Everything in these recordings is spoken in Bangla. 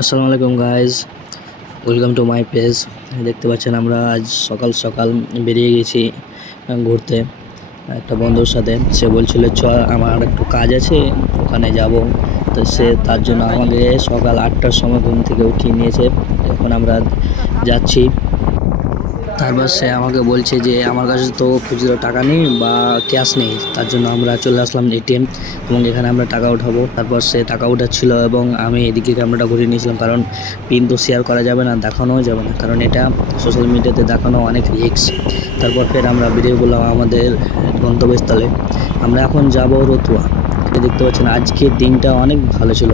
আসসালামু আলাইকুম guys, welcome to my page. দেখতে পাচ্ছেন আমরা আজ সকাল সকাল বেরিয়ে গেছি ঘুরতে একটা বন্ধুর সাথে। সে বলছিল চ আমার একটু কাজ আছে, ওখানে যাব। তো সে তার জন্য আমাকে সকাল 8টার সময় ঘুম থেকে উঠিয়ে নিয়েছে। এখন আমরা যাচ্ছি। তারপর সে আমাকে বলছে যে আমার কাছে তো খুচরো টাকা নেই বা ক্যাশ নেই, তার জন্য আমরা চলে আসলাম এটিএম এবং এখানে আমরা টাকা উঠাবো। তারপর সে টাকা উঠাচ্ছিল এবং আমি এদিকে ক্যামেরাটা ঘুরিয়ে নিয়েছিলাম, কারণ পিন তো শেয়ার করা যাবে না, দেখানোও যাবে না, কারণ এটা সোশ্যাল মিডিয়াতে দেখানো অনেক রিস্ক। তারপর ফের আমরা বেরিয়ে বললাম আমাদের গন্তব্যস্থলে। আমরা এখন যাব রতুয়া। দেখতে পাচ্ছেন আজকের দিনটা অনেক ভালো ছিল,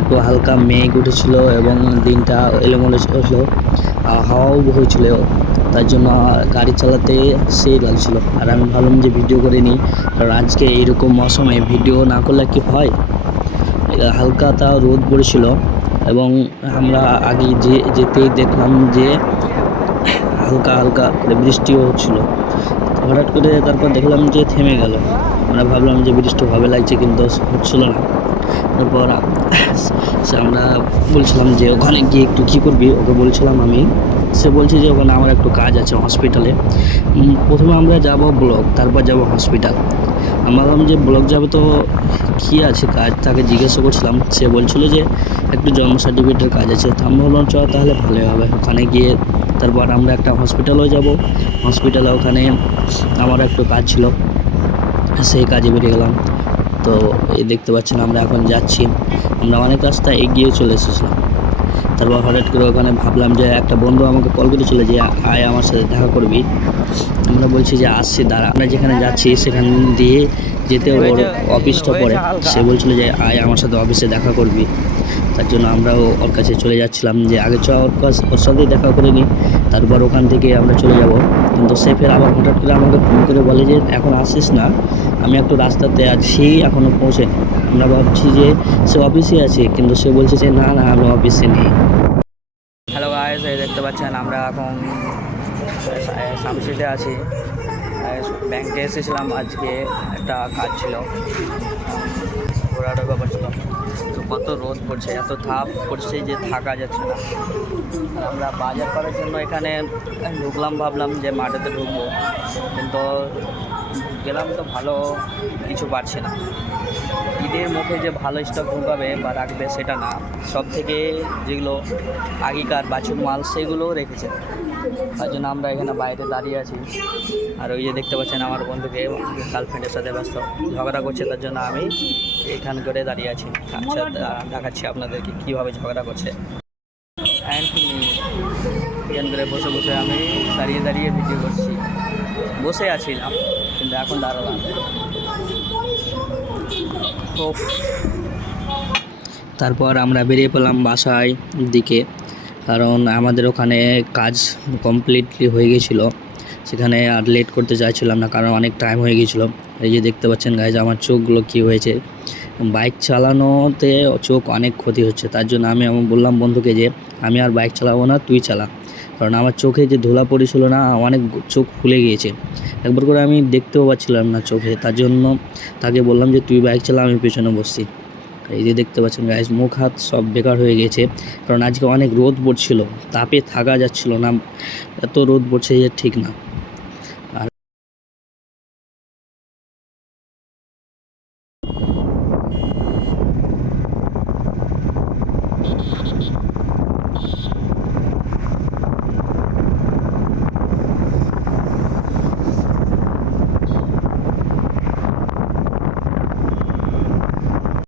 একটু হালকা মেঘ উঠেছিল এবং দিনটা এলোমেলো ছিল, হাওয়াও বইছিল। তার জন্য গাড়ি চালাতে সেই লাগছিল। আর আমি ভাবলাম যে ভিডিও করে নিই, কারণ আজকে এইরকম মৌসুমে ভিডিও না করলে কি হয়। হালকা তা রোদ পড়েছিল এবং আমরা আগে যেতেই দেখলাম যে হালকা হালকা করে বৃষ্টিও হচ্ছিল। হঠাৎ করে তারপর দেখলাম যে থেমে গেল। আমরা ভাবলাম যে বৃষ্টি হবে লাগছে, কিন্তু হচ্ছিল না। তারপর আমরা বলছিলাম যে ওখানে গিয়ে একটু কী করবি, ওকে বলছিলাম আমি। সে বলছে যে ওখানে আমার একটু কাজ আছে হসপিটালে। প্রথমে আমরা যাব ব্লক, তারপর যাব হসপিটাল। আমরা ভাবলাম যে ব্লক যাবে তো কী আছে কাজ, তাকে জিজ্ঞাসা করছিলাম। সে বলছিল যে একটু জন্ম সার্টিফিকেটের কাজ আছে। তো আমরা ভাবলাম চ তাহলে ভালোই হবে। ওখানে গিয়ে তারপর আমরা একটা হসপিটালেও যাব। হসপিটালে ওখানে আমার একটু কাজ ছিল, সেই কাজে বেরিয়ে গেলাম। তো এই দেখতে পাচ্ছেন আমরা এখন যাচ্ছি। আমরা অনেক রাস্তা এগিয়ে চলে এসেছিলাম। তারপর হঠাৎ করে ওখানে ভাবলাম যে একটা বন্ধু আমাকে কল করেছিল যে আয় আমার সাথে দেখা করবি। আমরা বলছি যে আসছি দাঁড়া। আমরা যেখানে যাচ্ছি সেখান দিয়ে যেতে ওর অফিসটা পড়ে। সে বলছিল যে আয় আমার সাথে অফিসে দেখা করবি। তার জন্য আমরাও ওর কাছে চলে যাচ্ছিলাম যে আগে ওর সাথেই দেখা করে নিই, তারপর ওখান থেকে আমরা চলে যাব। কিন্তু সে ফের আবার হঠাৎ করে আমাকে ফোন করে বলে যে এখন আসিস না, আমি একটু রাস্তাতে আছি, এখনও পৌঁছেনি। আমরা ভাবছি যে সে অফিসে আছে, কিন্তু সে বলছে যে না না আমি অফিসে নেই। হ্যালো গাইস, এই দেখতে পাচ্ছেন আমরা এখন শামসিতে আছি। ব্যাংকে এসেছিলাম, আজকে একটা কাজ ছিল, ঘোরার ব্যাপার ছিল। তো কত রোদ পড়ছে, এত তাপ পড়ছে যে থাকা যাচ্ছে না। আর আমরা বাজার করার জন্য এখানে ঢুকলাম, ভাবলাম যে মাঠেতে ঢুকবো, কিন্তু গেলাম তো ভালো কিছু পারছি না। ঈদের মুখে যে ভালো স্টক ঢুকাবে বা রাখবে সেটা না, সব থেকে যেগুলো আগেকার বাছুর মাল সেগুলোও রেখেছে। তার জন্য আমরা এখানে বাইরে দাঁড়িয়ে আছি। আর ওই যে দেখতে পাচ্ছেন আমার বন্ধুকে গার্লফ্রেন্ডের সাথে ব্যস্ত ঝগড়া করছে, তার জন্য আমি এখান করে দাঁড়িয়ে আছি। আচ্ছা দেখাচ্ছি আপনাদেরকে কীভাবে ঝগড়া করছে। এখান করে বসে বসে আমি দাঁড়িয়ে দাঁড়িয়ে ভিডিও করছি। বসে আছিলাম কিন্তু এখন দাঁড়ালাম। তারপর আমরা বেরিয়ে পড়লাম বাসায় দিকে, কারণ আমাদের ওখানে কাজ কমপ্লিটলি হয়ে গেছিলো। সেখানে আর লেট করতে চাইছিলাম না, কারণ অনেক টাইম হয়ে গিয়েছিলো। এই যে দেখতে পাচ্ছেন গাইজ আমার চোখগুলো কী হয়েছে। বাইক চালানোতে চোখ অনেক ক্ষতি হচ্ছে, তার জন্য আমি বললাম বন্ধুকে যে আমি আর বাইক চালাবো না, তুই চালা। কারণ আমার চোখে যে ধুলা পড়েছিল না, অনেক চোখ ফুলে গিয়েছে, একবার করে আমি দেখতেও পাচ্ছিলাম না চোখে। তার জন্য তাকে বললাম যে তুই বাইক চালা, আমি পেছনে বসছি। এই যে দেখতে পাচ্ছেন গাইজ মুখ হাত সব বেকার হয়ে গেছে, কারণ আজকে অনেক রোদ পড়ছিল, তাপে থাকা যাচ্ছিল না, এত রোদ পড়ছে যে ঠিক না। আর